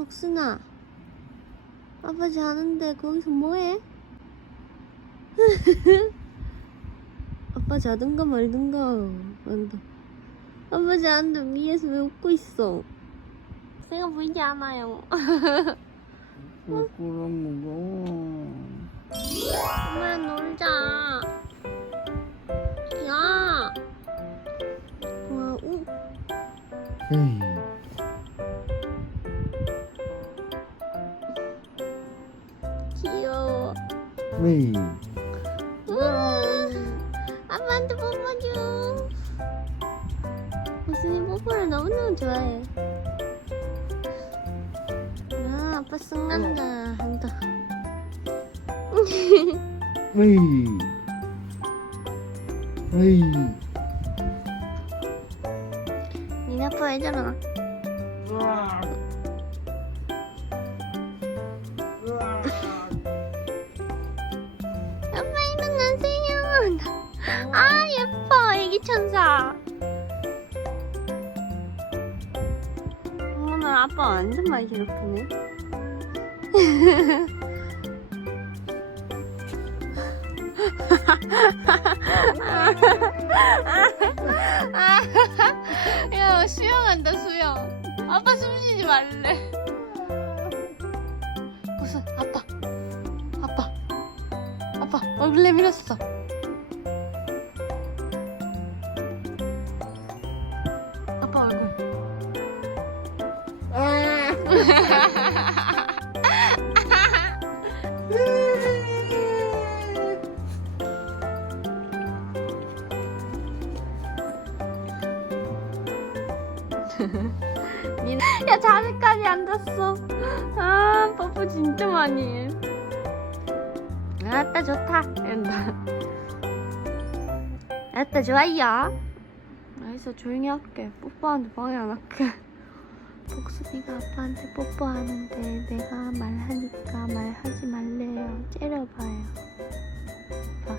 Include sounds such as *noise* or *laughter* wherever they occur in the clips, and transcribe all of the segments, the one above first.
복순아. 아빠 자는데 거기서 뭐해? *laughs* 아빠 자든가 말든가. 안다. 아빠 자는데 위에서 왜 웃고 있어? 제가 보이지 않아요. 부끄러운 무거워. 엄마 놀자. 야. 와, 우. 에이, 귀여워. 에이. 우와. 아빠한테 뽀뽀줘. 무슨이 뽀뽀를 너무너무 좋아해. 아, 아빠 쑥난다. 한다. 에이. 에이. 니네 아빠 해잖아. 으악. 으 아, 예뻐. 애기 천사. 오늘 아빠 완전 많이 괴롭히네. 야, 수영한다, 수영. 아빠 숨 쉬지 말래. 무슨, 아빠. 아빠. 아빠, 얼굴 내밀었어. 야 자세까지 앉았어. 아 뽀뽀 진짜 많이 해. 아따 좋다. 이런다. 아따 좋아요. 알겠어 조용히 할게. 뽀뽀하는데 방해 안 할게. 복수비가 아빠한테 뽀뽀하는데 내가 말하니까 말하지 말래요. 째려봐요. 봐.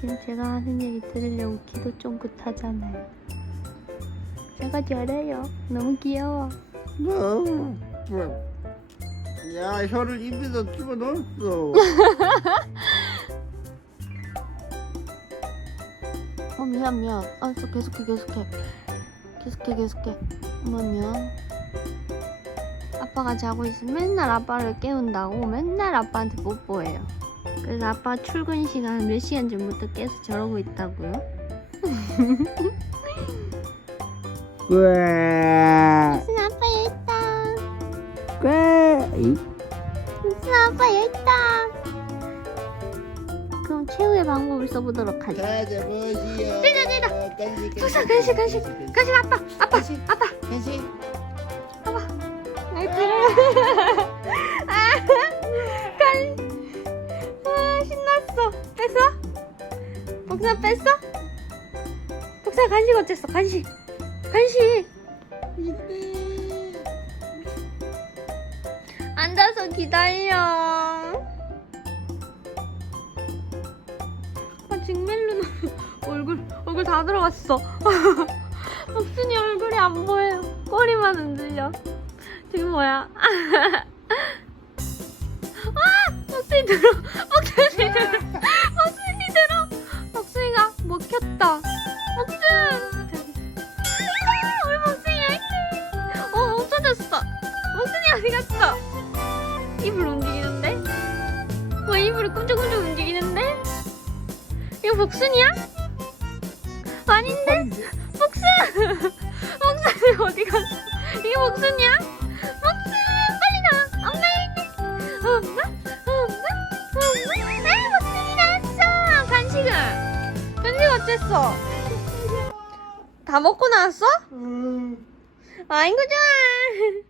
지금 제가 하는 얘기 들으려고 기도 쫑긋하잖아요. 제가 잘해요. 너무 귀여워. 뭐, 뭐. 야, 혀를 입에다 집어넣었어. 어 미안 미안. 알았어 계속해 계속해. 계속해 계속해. 엄마 미안. 아빠가 자고 있으면 맨날 아빠를 깨운다고 맨날 아빠한테 뽀뽀해요. 그래서 아빠 출근 시간 몇 시간 전부터 깨서 저러고 있다고요. *laughs* 꽤, 무슨 아빠 여기 있다. 꽤. 이, 무슨 아빠 여기 있다. 그럼 최후의 방법을 써보도록 하죠. 가자, 뭐지요. 찌다, 찌다. 간식, 간식 간식 간식 아빠 아빠 아빠 간식. *laughs* 아, 간. 아, 신났어. 뺐어? 복사 뺐어? 복사 간식 어쨌어? 간식. 간식. 앉아서 기다려. 아, 직멜로 *laughs* 얼굴 얼굴 다 들어갔어. *laughs* 복순이 얼굴이 안 보여. 꼬리만 흔들려. 지금 뭐야? *laughs* 아! 복순이 들어! 복순이 들어! 복순이 들어! 복순이가 먹혔다. 복순! 아, 우리 화이팅! 어, 없어졌어. 복순이 어디 갔어? 입을 움직이는데? 어, 입을 꿈쩍꿈쩍 움직이는데? 이거 복순이야? 아닌데? 복순! 복순이 *laughs* 어디 갔어? 이게 복순이야? 어땠어? 다 먹고 나왔어? 음. 아이고 좋아!